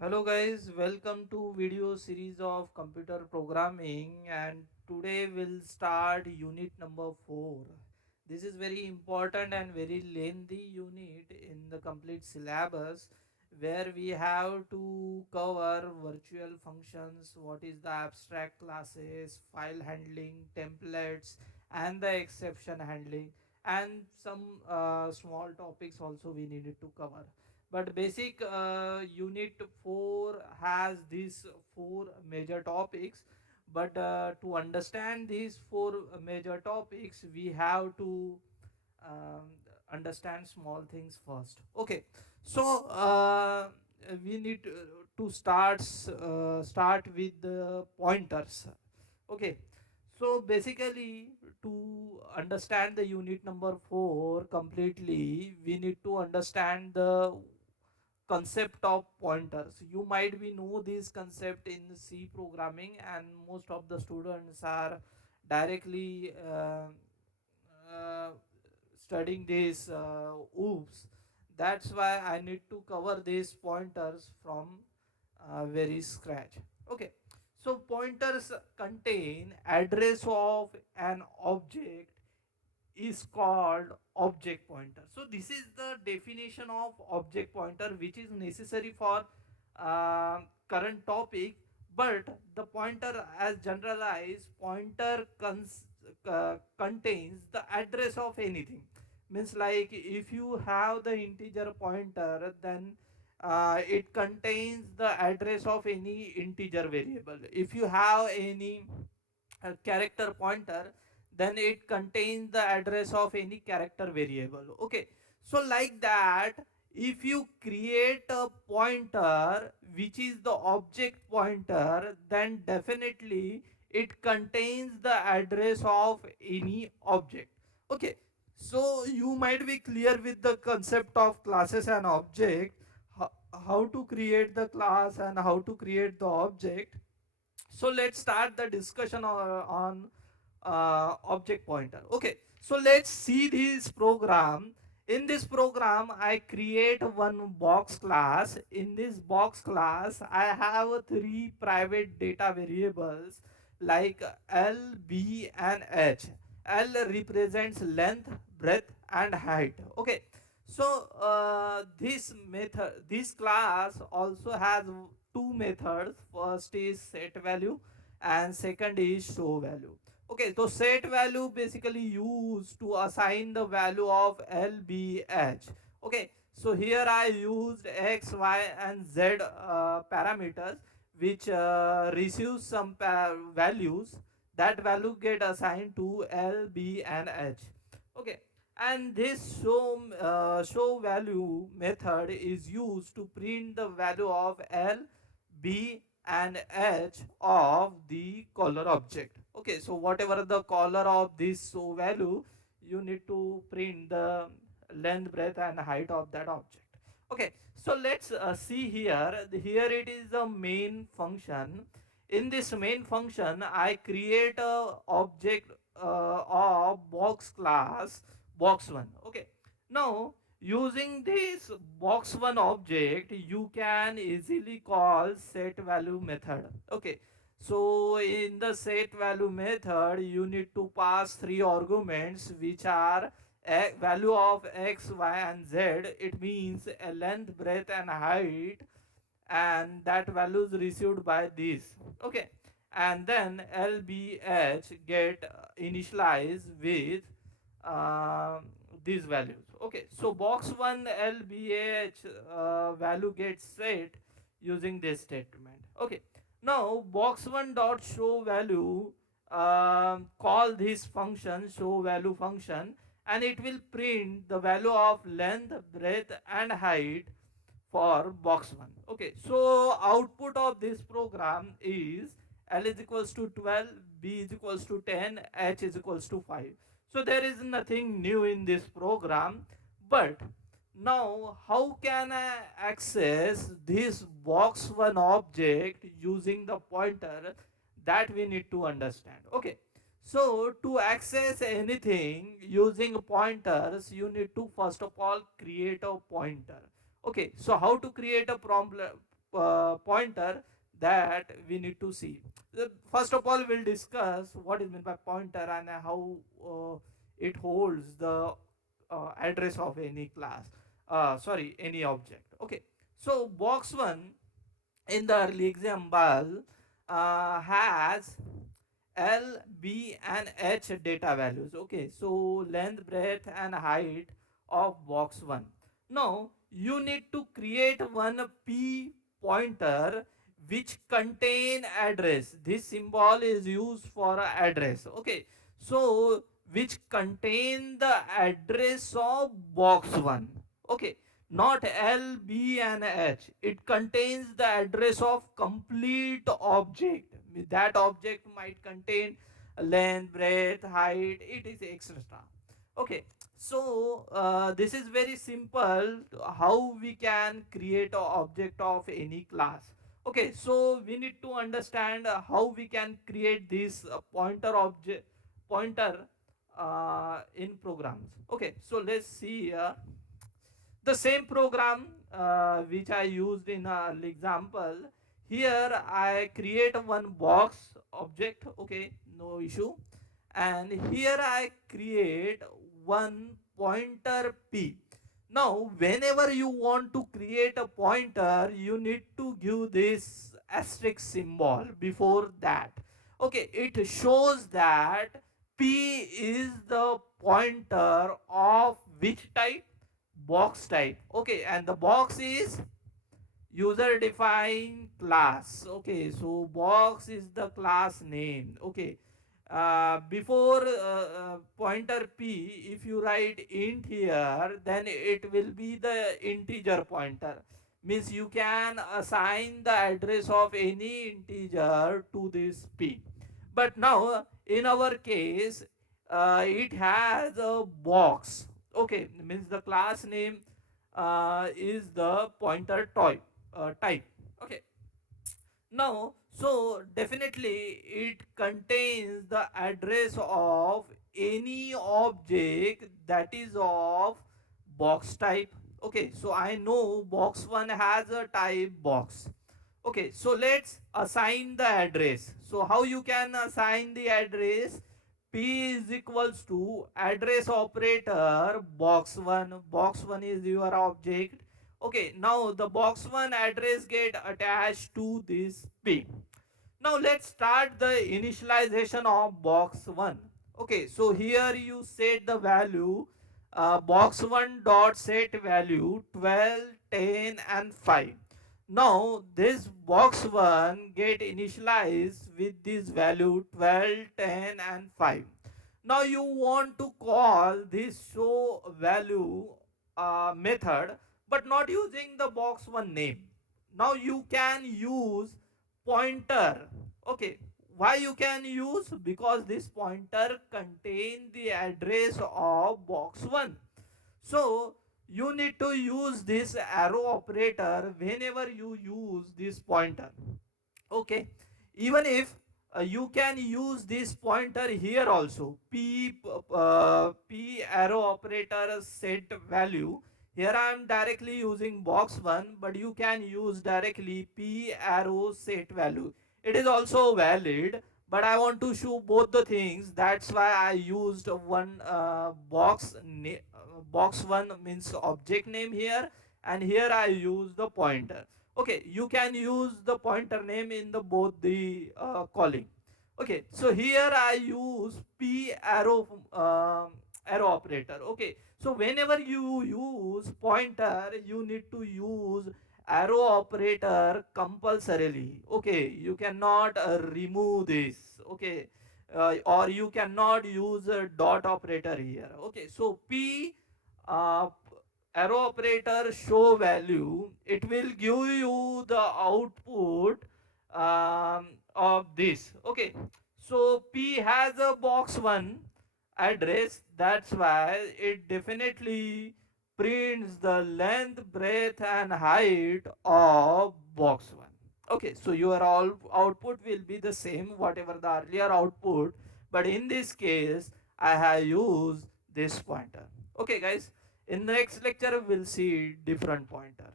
Hello guys, welcome to video series of computer programming, and today we'll start unit number 4. This is very important and very lengthy unit in the complete syllabus where we have to cover virtual functions, what is the abstract classes, file handling, templates and the exception handling, and some small topics also we needed to cover. But basic unit 4 has these four major topics, but to understand these four major topics we have to um, understand small things first. Okay, so we need to start with the pointers. Okay, so basically to understand the unit number 4 completely we need to understand the concept of pointers. You might be know this concept in C programming, and most of the students are directly uh, studying this oops. That's why I need to cover these pointers from very scratch. Okay, so pointers contain address of an object is called object pointer. So this is the definition of object pointer which is necessary for current topic. But the pointer as generalized pointer contains the address of anything. Means like if you have the integer pointer, then it contains the address of any integer variable. If you have any character pointer, then it contains the address of any character variable. Okay, so like that, if you create a pointer which is the object pointer, then definitely it contains the address of any object. Okay, so you might be clear with the concept of classes and object, how to create the class and how to create the object. So let's start the discussion on object pointer. Okay, so let's see this program. In this program I create one box class. In this box class I have three private data variables like L, B and H. L represents length, breadth and height. Okay, so this class also has two methods. First is set value and second is show value. Okay, so set value basically used to assign the value of LBH. Okay, so here I used X, Y and Z parameters which receives some values. That value get assigned to L, B and H. Okay, and this show value method is used to print the value of L, B and H of the caller object. Okay, so whatever the caller of this show value, you need to print the length, breadth and height of that object. Okay, so let's see here. Here it is the main function. In this main function I create a object of box class box1. Okay, now using this box1 object you can easily call set value method. Okay, so in the set value method you need to pass three arguments which are a value of X, Y and Z. It means a length, breadth and height, and that value is received by this. Okay, and then LBH get initialized with uh, these values. Okay, so box 1 LBH value gets set using this statement. Okay, now box 1 dot show value, call this function show value function, and it will print the value of length, breadth and height for box 1. Okay, so output of this program is L is equals to 12, B is equals to 10, H is equals to 5. So there is nothing new in this program. But now how can I access this box 1 object using the pointer? That we need to understand. Okay, so to access anything using pointers you need to first of all create a pointer. Okay, so how to create a pointer that we need to see. First of all, we'll discuss what is meant by pointer and how it holds the address of any class, sorry, any object. Okay, so box 1 in the early example has L, B, and H data values. Okay, so length, breadth, and height of box 1. Now you need to create one P pointer which contain address. This symbol is used for address. Okay, so which contain the address of box 1. Okay, not L, B, and H. It contains the address of complete object. That object might contain length, breadth, height, it is etc. Okay, so this is very simple how we can create an object of any class. Okay, so we need to understand how we can create this pointer in programs. Okay, so let's see the same program which I used in an example. Here I create one box object, okay, no issue. And here I create one pointer P. Now whenever you want to create a pointer, you need to give this asterisk symbol before that. Okay, it shows that P is the pointer of which type? Box type. Okay, and the box is user defined class. Okay, so box is the class name. Okay, before pointer P, if you write int here, then it will be the integer pointer. Means you can assign the address of any integer to this P. But now in our case, it has a box. Okay, means the class name is the pointer type. Okay, now so definitely it contains the address of any object that is of box type. Okay, so I know box 1 has a type box. Okay, so let's assign the address. So how you can assign the address? P is equals to address operator box 1. Box 1 is your object. Okay, now the box 1 address get attached to this P. Now let's start the initialization of box 1. Okay, so here you set the value box 1 dot set value 12, 10, and 5. Now this box 1 get initialized with this value 12, 10, and 5. Now you want to call this show value method, but not using the box 1 name. Now you can use pointer. Okay, why you can use? Because this pointer contain the address of box 1. So you need to use this arrow operator whenever you use this pointer. Okay, even if you can use this pointer here also, p arrow operator set value. Here I am directly using box 1, but you can use directly p arrow set value. It is also valid, but I want to show both the things. That's why I used one box 1 means object name here, and here I use the pointer. Okay, you can use the pointer name in the both the calling. Okay, so here I use p arrow operator. Okay, so whenever you use pointer, you need to use arrow operator compulsorily. Okay, you cannot remove this. Okay, or you cannot use a dot operator here. Okay, so p uh, arrow operator show value, it will give you the output of this. Okay, so p has a box 1 address, that's why it definitely prints the length, breadth, and height of box 1. Okay, so your all output will be the same whatever the earlier output, but in this case I have used this pointer. Okay guys, in the next lecture we'll see different pointer.